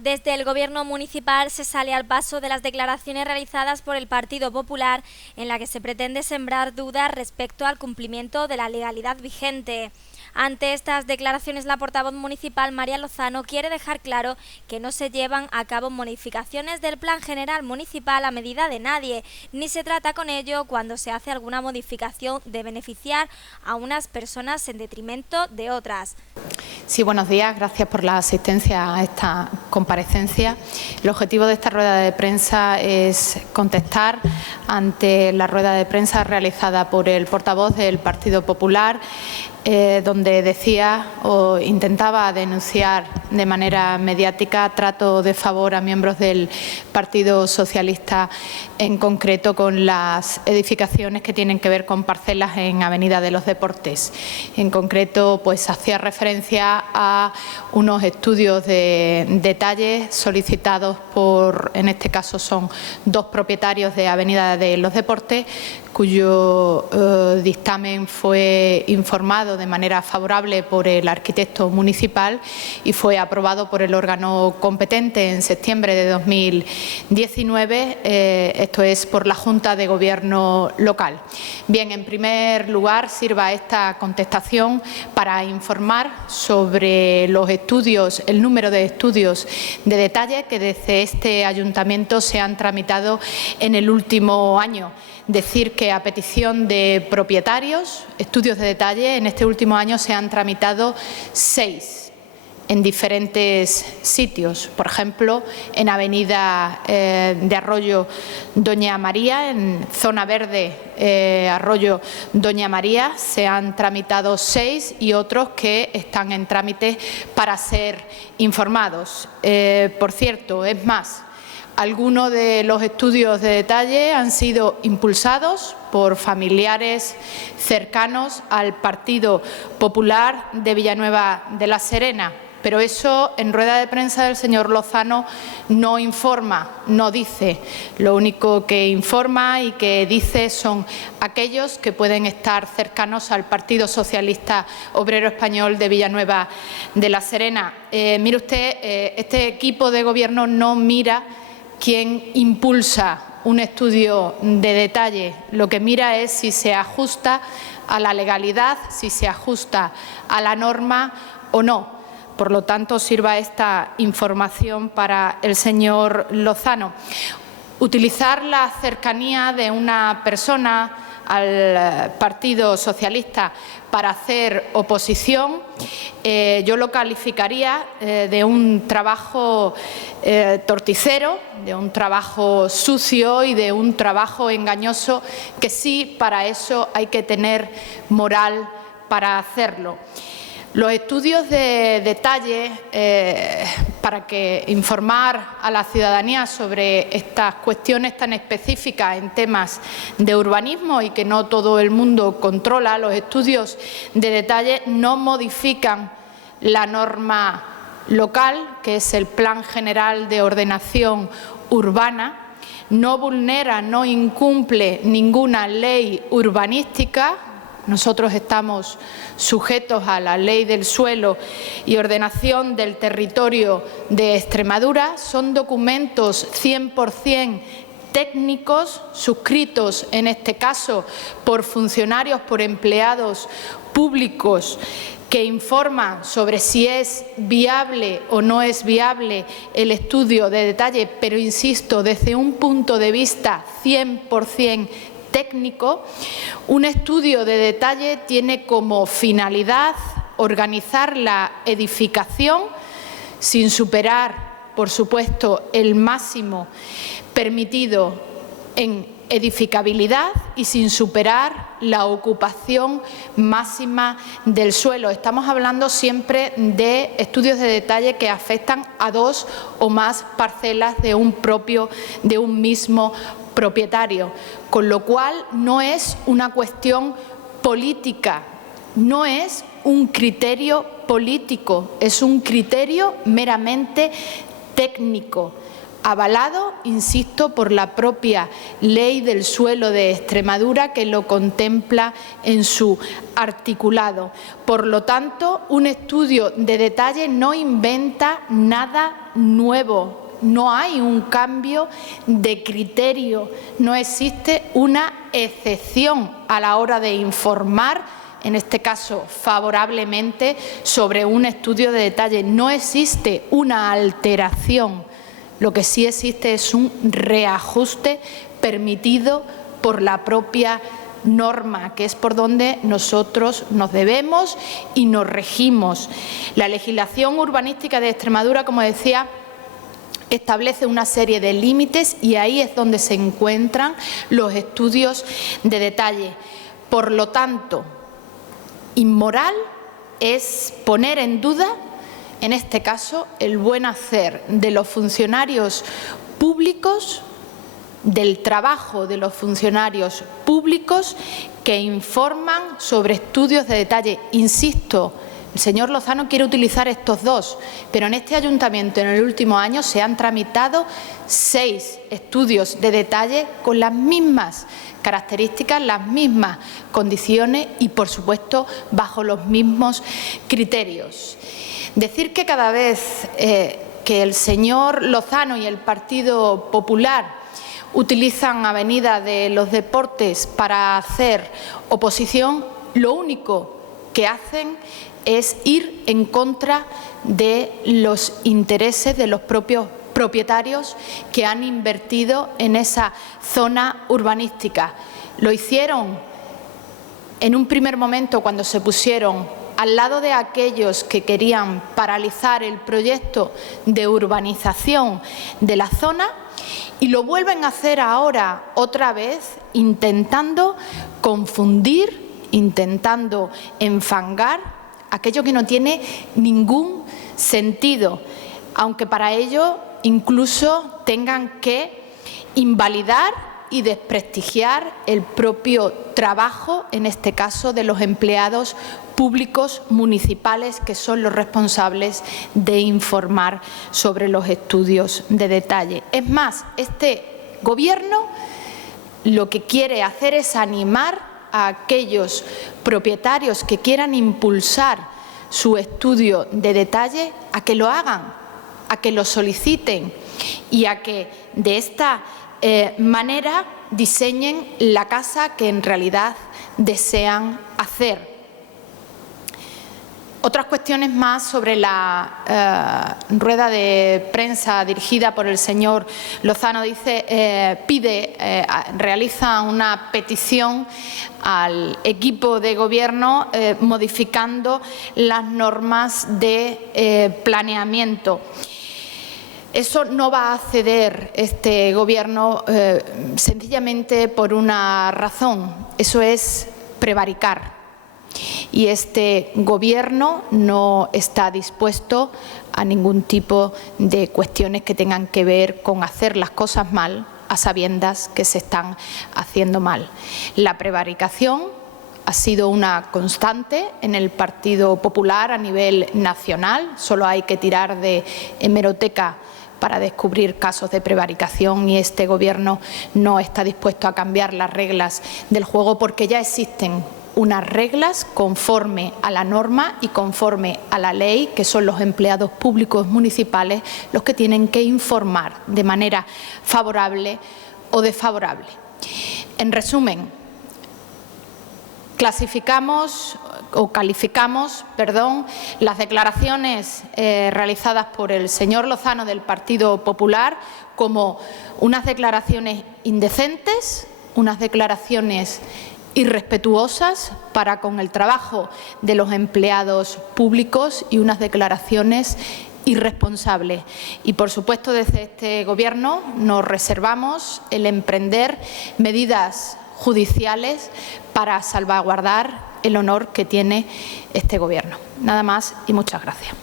Desde el Gobierno municipal se sale al paso de las declaraciones realizadas por el Partido Popular en la que se pretende sembrar dudas respecto al cumplimiento de la legalidad vigente. Ante estas declaraciones, la portavoz municipal María Lozano quiere dejar claro que no se llevan a cabo modificaciones del Plan General Municipal a medida de nadie, ni se trata con ello cuando se hace alguna modificación de beneficiar a unas personas en detrimento de otras. Sí, buenos días. Gracias por la asistencia a esta comparecencia. El objetivo de esta rueda de prensa es contestar ante la rueda de prensa realizada por el portavoz del Partido Popular, donde decía o intentaba denunciar de manera mediática trato de favor a miembros del Partido Socialista, en concreto con las edificaciones que tienen que ver con parcelas en Avenida de los Deportes. En concreto, pues hacía referencia a unos estudios de detalle solicitados por, en este caso son dos propietarios de Avenida de los Deportes, cuyo dictamen fue informado de manera favorable por el arquitecto municipal y fue aprobado por el órgano competente en septiembre de 2019, esto es por la Junta de Gobierno local. Bien, en primer lugar, sirva esta contestación para informar sobre los estudios, el número de estudios de detalle que desde este ayuntamiento se han tramitado en el último año. Decir que a petición de propietarios, estudios de detalle, en este último año se han tramitado 6 en diferentes sitios. Por ejemplo, en Avenida de Arroyo Doña María, en Zona Verde Arroyo Doña María, se han tramitado 6 y otros que están en trámite para ser informados. Por cierto, es más, algunos de los estudios de detalle han sido impulsados por familiares cercanos al Partido Popular de Villanueva de la Serena, pero eso en rueda de prensa del señor Lozano no informa, no dice. Lo único que informa y que dice son aquellos que pueden estar cercanos al Partido Socialista Obrero Español de Villanueva de la Serena. Mire usted, este equipo de gobierno no mira quién impulsa un estudio de detalle, lo que mira es si se ajusta a la legalidad, si se ajusta a la norma o no. Por lo tanto, sirva esta información para el señor Lozano. Utilizar la cercanía de una persona al Partido Socialista para hacer oposición, yo lo calificaría de un trabajo torticero, de un trabajo sucio y de un trabajo engañoso, que sí, para eso hay que tener moral para hacerlo. Los estudios de detalle, para que informar a la ciudadanía sobre estas cuestiones tan específicas en temas de urbanismo y que no todo el mundo controla, los estudios de detalle no modifican la norma local, que es el Plan General de Ordenación Urbana, no vulnera, no incumple ninguna ley urbanística. Nosotros estamos sujetos a la Ley del Suelo y Ordenación del Territorio de Extremadura. Son documentos 100% técnicos, suscritos en este caso por funcionarios, por empleados públicos, que informan sobre si es viable o no es viable el estudio de detalle, pero insisto, desde un punto de vista 100% técnico. Un estudio de detalle tiene como finalidad organizar la edificación sin superar, por supuesto, el máximo permitido en edificabilidad y sin superar la ocupación máxima del suelo. Estamos hablando siempre de estudios de detalle que afectan a 2 o más parcelas de un mismo propietario, con lo cual no es una cuestión política, no es un criterio político, es un criterio meramente técnico. avalado, insisto, por la propia Ley del Suelo de Extremadura, que lo contempla en su articulado. Por lo tanto, un estudio de detalle no inventa nada nuevo. No hay un cambio de criterio, no existe una excepción a la hora de informar, en este caso favorablemente, sobre un estudio de detalle. No existe una alteración. Lo que sí existe es un reajuste permitido por la propia norma, que es por donde nosotros nos debemos y nos regimos. La legislación urbanística de Extremadura, como decía, establece una serie de límites y ahí es donde se encuentran los estudios de detalle. Por lo tanto, inmoral es poner en duda, en este caso, el buen hacer de los funcionarios públicos, del trabajo de los funcionarios públicos que informan sobre estudios de detalle. Insisto, el señor Lozano quiere utilizar estos dos, pero en este ayuntamiento en el último año se han tramitado 6 estudios de detalle con las mismas características, las mismas condiciones y, por supuesto, bajo los mismos criterios. Decir que cada vez que el señor Lozano y el Partido Popular utilizan Avenida de los Deportes para hacer oposición, lo único que hacen es ir en contra de los intereses de los propios propietarios que han invertido en esa zona urbanística. Lo hicieron en un primer momento cuando se pusieron al lado de aquellos que querían paralizar el proyecto de urbanización de la zona y lo vuelven a hacer ahora otra vez intentando confundir, intentando enfangar aquello que no tiene ningún sentido, aunque para ello incluso tengan que invalidar y desprestigiar el propio trabajo, en este caso, de los empleados públicos municipales, que son los responsables de informar sobre los estudios de detalle. Es más, este Gobierno lo que quiere hacer es animar a aquellos propietarios que quieran impulsar su estudio de detalle a que lo hagan, a que lo soliciten y a que de esta manera diseñen la casa que en realidad desean hacer. Otras cuestiones más sobre la rueda de prensa dirigida por el señor Lozano. Realiza una petición al equipo de Gobierno modificando las normas de planeamiento. Eso no va a ceder este Gobierno sencillamente por una razón, eso es prevaricar. Y este Gobierno no está dispuesto a ningún tipo de cuestiones que tengan que ver con hacer las cosas mal a sabiendas que se están haciendo mal. La prevaricación ha sido una constante en el Partido Popular a nivel nacional. Solo hay que tirar de hemeroteca para descubrir casos de prevaricación y este Gobierno no está dispuesto a cambiar las reglas del juego porque ya existen unas reglas conforme a la norma y conforme a la ley, que son los empleados públicos municipales los que tienen que informar de manera favorable o desfavorable. En resumen, calificamos las declaraciones realizadas por el señor Lozano del Partido Popular como unas declaraciones indecentes, unas declaraciones irrespetuosas para con el trabajo de los empleados públicos y unas declaraciones irresponsables. Y, por supuesto, desde este Gobierno nos reservamos el emprender medidas judiciales para salvaguardar el honor que tiene este Gobierno. Nada más y muchas gracias.